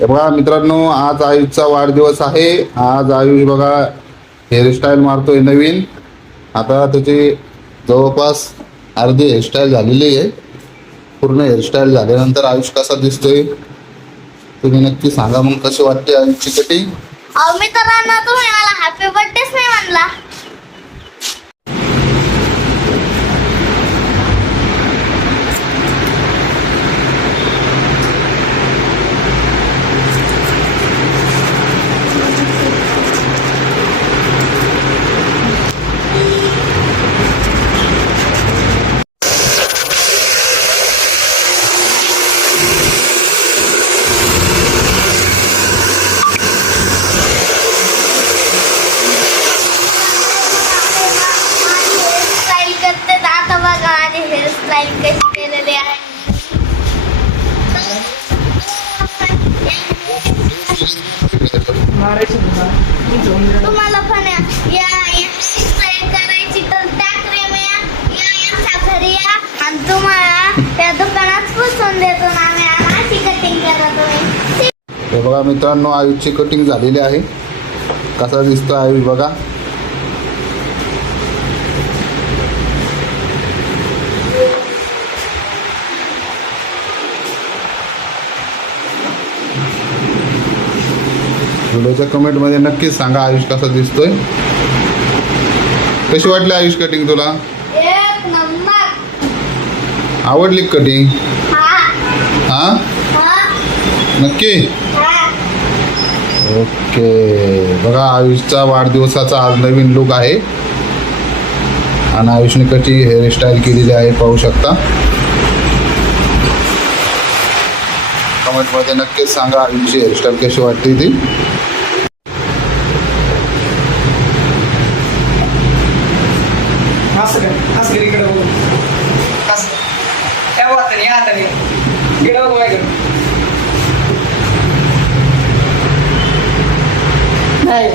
हे बघा मित्रांनो, आज आयुषचा वाढदिवस आहे. आज आयुष बघा हेअरस्टाईल मारतोय नवीन. आता त्याची जवळपास अर्धी हेअरस्टाईल झालेली आहे. पूर्ण हेअरस्टाईल झाल्यानंतर आयुष कसा दिसतोय तुम्ही नक्की सांगा. मग कशी वाटते आयुषची कटिंग? मित्रांनो, तुम्ही मला हॅपी बर्थडेच नाही म्हणला. हेअरस्टाईल कशी केलेली आहे. तुम्हाला पण या हेअरस्टाईल करायची तर त्या क्रीम यांच्या घरी या आणि तुम्हाला त्या दुकानात पुसून देतो ना आम्ही. अशी कटिंग करतो. हे बघा मित्रांनो, आयुषची कटिंग झालेली आहे. कसा दिसतो आयुष बघा. व्हिडिओच्या कमेंटमध्ये नक्कीच सांगा आयुष कसा दिसतोय. कशी वाटली आयुष कटिंग तुला? एक नंबर. आवडली कटिंग? हा नक्की. ओके बघा, आयुषचा वाढदिवसाचा आज नवीन लुक आहे आणि आयुषने कशी हेअरस्टाईल केलेली आहे पाहू शकता. कमेंटमध्ये नक्कीच सांगा आयुषची हेअरस्टाईल कशी वाटते ती. असं इकडे बघू. असं त्या हाताने हाताने इकडे बघू माझ्याकडे. नाही